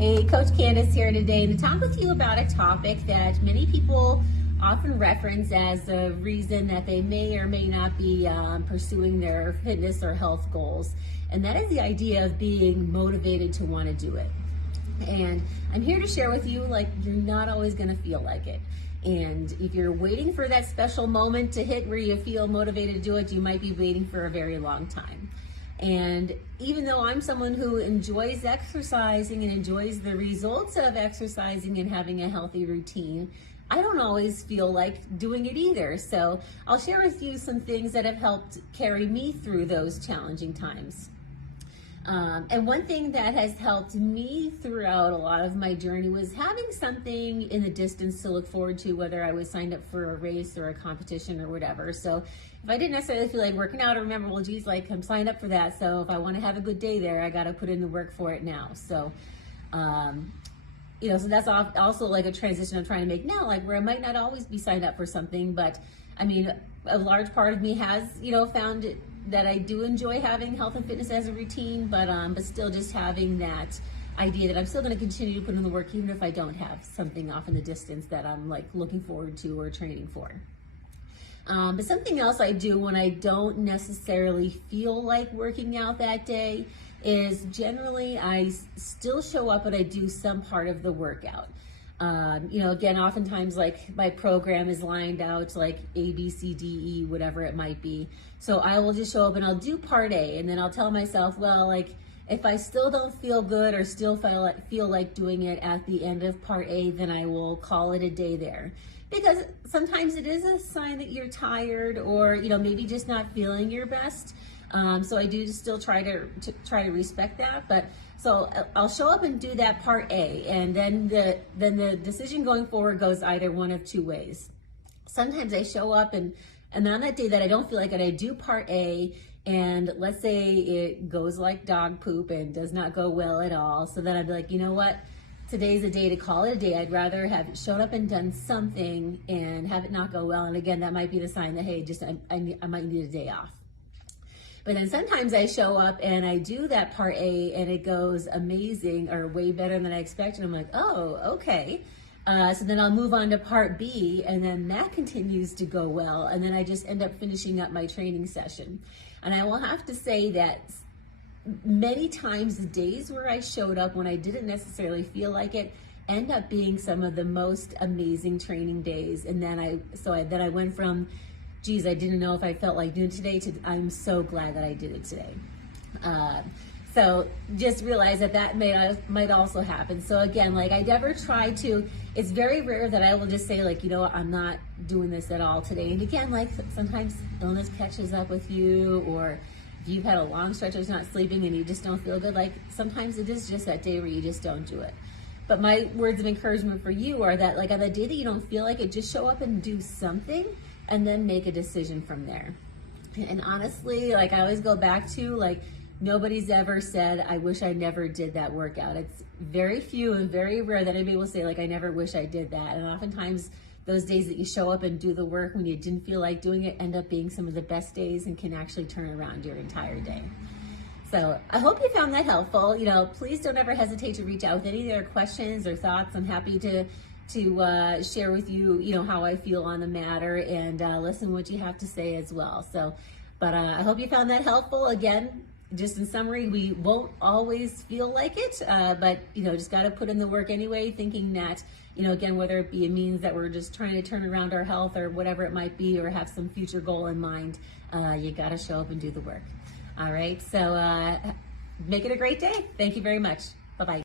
Hey, Coach Candice here today to talk with you about a topic that many people often reference as a reason that they may or may not be pursuing their fitness or health goals. And that is the idea of being motivated to want to do it. And I'm here to share with you, like, you're not always going to feel like it. And if you're waiting for that special moment to hit where you feel motivated to do it, you might be waiting for a very long time. And even though I'm someone who enjoys exercising and enjoys the results of exercising and having a healthy routine, I don't always feel like doing it either. So I'll share with you some things that have helped carry me through those challenging times. And one thing that has helped me throughout a lot of my journey was having something in the distance to look forward to, whether I was signed up for a race or a competition or whatever. So if I didn't necessarily feel like working out, I remember, well, geez, like, I'm signed up for that. So if I want to have a good day there, I got to put in the work for it now. So, so that's also like a transition I'm trying to make now, like where I might not always be signed up for something, but I mean, a large part of me has, found that I do enjoy having health and fitness as a routine, but still just having that idea that I'm still going to continue to put in the work even if I don't have something off in the distance that I'm like looking forward to or training for. But something else I do when I don't necessarily feel like working out that day is generally I still show up and I do some part of the workout. Again, oftentimes like my program is lined out like A, B, C, D, E, whatever it might be. So I will just show up and I'll do part A, and then I'll tell myself, well, like if I still don't feel good or still feel like doing it at the end of part A, then I will call it a day there. Because sometimes it is a sign that you're tired or, maybe just not feeling your best. So I do still try to respect that, but so I'll show up and do that part A, and then the decision going forward goes either one of two ways. Sometimes I show up and on that day that I don't feel like it, I do part A, and let's say it goes like dog poop and does not go well at all. So then I'd be like, you know what? Today's a day to call it a day. I'd rather have shown up and done something and have it not go well. And again, that might be the sign that, hey, I might need a day off. But then sometimes I show up and I do that part A and it goes amazing or way better than I expected. I'm like, oh, okay. So then I'll move on to part B, and then that continues to go well. And then I just end up finishing up my training session. And I will have to say that many times the days where I showed up when I didn't necessarily feel like it end up being some of the most amazing training days. And then I went from, geez, I didn't know if I felt like doing today to I'm so glad that I did it today. So just realize that might also happen. So again, like I never try to, it's very rare that I will just say like, I'm not doing this at all today. And again, like sometimes illness catches up with you, or if you've had a long stretch of not sleeping and you just don't feel good, like sometimes it is just that day where you just don't do it. But my words of encouragement for you are that like on the day that you don't feel like it, just show up and do something and then make a decision from there. And honestly, like I always go back to like, nobody's ever said, I wish I never did that workout. It's very few and very rare that anybody will say like, I never wish I did that. And oftentimes those days that you show up and do the work when you didn't feel like doing it end up being some of the best days and can actually turn around your entire day. So I hope you found that helpful. Please don't ever hesitate to reach out with any other questions or thoughts. I'm happy to share with you, how I feel on the matter, and listen to what you have to say as well. So, but I hope you found that helpful. Again, just in summary, we won't always feel like it, but just got to put in the work anyway, thinking that, again, whether it be a means that we're just trying to turn around our health or whatever it might be, or have some future goal in mind, you got to show up and do the work. All right, so make it a great day. Thank you very much. Bye-bye.